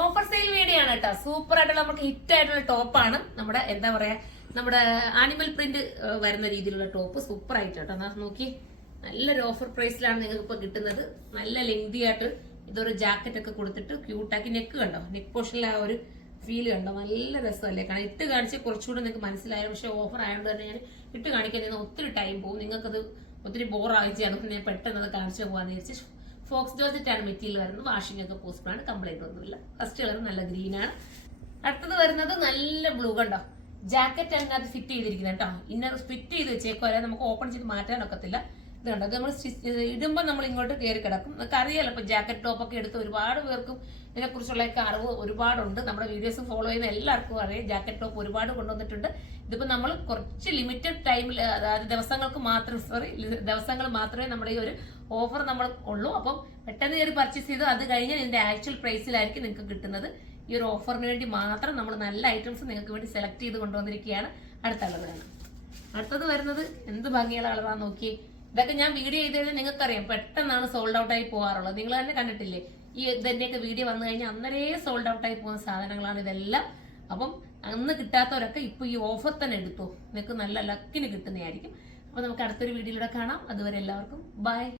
Offer sale video ആണ് കേട്ടോ. Super ആയിട്ടുള്ള നമുക്ക് ഹിറ്റ് ആയിട്ടുള്ള ടോപ്പാണ്. നമ്മുടെ എന്താ പറയാ, നമ്മുടെ ആനിമൽ പ്രിന്റ് വരുന്ന രീതിയിലുള്ള ടോപ്പ് സൂപ്പർ ആയിട്ട് കേട്ടോ. നോക്കി, നല്ലൊരു ഓഫർ പ്രൈസിലാണ് നിങ്ങൾക്ക് ഇപ്പൊ കിട്ടുന്നത്. നല്ല ലെങ്തി ആയിട്ട് ഇതൊരു ജാക്കറ്റ് ഒക്കെ കൊടുത്തിട്ട് ക്യൂട്ടാക്കി നെക്ക് കണ്ടോ, നെക്ക് പോർഷനിൽ ആ ഒരു ഫീൽ കണ്ടോ, നല്ല രസമല്ലേ. കാരണം ഇട്ട് കാണിച്ച് കുറച്ചുകൂടെ നിങ്ങൾക്ക് മനസ്സിലായാലും, പക്ഷെ ഓഫർ ആയതുകൊണ്ട് തന്നെ ഞാൻ ഇട്ട് കാണിക്കാൻ ഒത്തിരി ടൈം പോകും, നിങ്ങൾക്കത് ഒത്തിരി ബോറായിച്ചാണ്. ഞാൻ പെട്ടെന്ന് അത് കാണിച്ചു പോകാന്ന് വിചാരിച്ച്. ഫോക്സ് ജോർജറ്റ് ആണ് മെറ്റീരിയൽ വരുന്നത്. വാഷിംഗ് ഒക്കെ പോസിബിൾ ആണ്, കംപ്ലൈന്റ് ഒന്നുമില്ല. ഫസ്റ്റ് കളർ നല്ല ഗ്രീൻ ആണ്. അടുത്തത് വരുന്നത് നല്ല ബ്ലൂ കണ്ടോ, ജാക്കറ്റ് അതിനകത്ത് ഫിറ്റ് ചെയ്തിരിക്കുന്നത് കേട്ടോ. ഇന്നർ ഫിറ്റ് ചെയ്ത് വെച്ചേക്കോ, അല്ലാതെ നമുക്ക് ഓപ്പൺ ചെയ്ത് മാറ്റാനൊക്കത്തില്ല. ഇത് കണ്ടോ, ഇത് നമ്മൾ ഇടുമ്പോൾ നമ്മൾ ഇങ്ങോട്ട് കയറി കിടക്കും. നമുക്ക് അറിയാലോ, ഇപ്പൊ ജാക്കറ്റ് ടോപ്പൊക്കെ എടുത്ത് ഒരുപാട് പേർക്കും ഇതിനെക്കുറിച്ചുള്ള അറിവ് ഒരുപാടുണ്ട്. നമ്മുടെ വീഡിയോസ് ഫോളോ ചെയ്യുന്ന എല്ലാവർക്കും അറിയാം, ജാക്കറ്റ് ടോപ്പ് ഒരുപാട് കൊണ്ടുവന്നിട്ടുണ്ട്. ഇതിപ്പോ നമ്മൾ കുറച്ച് ലിമിറ്റഡ് ടൈമിൽ, അതായത് ദിവസങ്ങൾ മാത്രമേ നമ്മുടെ ഈ ഒരു ഓഫർ നമ്മൾ ഉള്ളൂ. അപ്പം പെട്ടെന്ന് കയറി പർച്ചേസ് ചെയ്തു, അത് കഴിഞ്ഞാൽ ഇതിന്റെ ആക്ച്വൽ പ്രൈസിലായിരിക്കും നിങ്ങൾക്ക് കിട്ടുന്നത്. ഈ ഒരു ഓഫറിന് വേണ്ടി മാത്രം നമ്മൾ നല്ല ഐറ്റംസ് നിങ്ങൾക്ക് വേണ്ടി സെലക്ട് ചെയ്ത് കൊണ്ടുവന്നിരിക്കുകയാണ്. അടുത്ത കളർ വേണം. അടുത്തത് വരുന്നത് എന്ത് ഭംഗിയുള്ള കളറാന്ന് നോക്കി. ഇതൊക്കെ ഞാൻ വീഡിയോ ചെയ്ത് കഴിഞ്ഞാൽ നിങ്ങൾക്കറിയാം പെട്ടെന്നാണ് സോൾഡ് ഔട്ട് ആയി പോകാറുള്ളത്. നിങ്ങൾ തന്നെ കണ്ടിട്ടില്ലേ, ഈ ഇതിന്റെയൊക്കെ വീഡിയോ വന്നു കഴിഞ്ഞാൽ അന്നേരേ സോൾഡ് ഔട്ട് ആയി പോകുന്ന സാധനങ്ങളാണ് ഇതെല്ലാം. അപ്പം അന്ന് കിട്ടാത്തവരൊക്കെ ഇപ്പൊ ഈ ഓഫർ തന്നെ എടുത്തു, നിങ്ങൾക്ക് നല്ല ലക്കിന് കിട്ടുന്നതായിരിക്കും. അപ്പൊ നമുക്ക് അടുത്തൊരു വീഡിയോയിലൂടെ കാണാം. അതുവരെ എല്ലാവർക്കും ബൈ.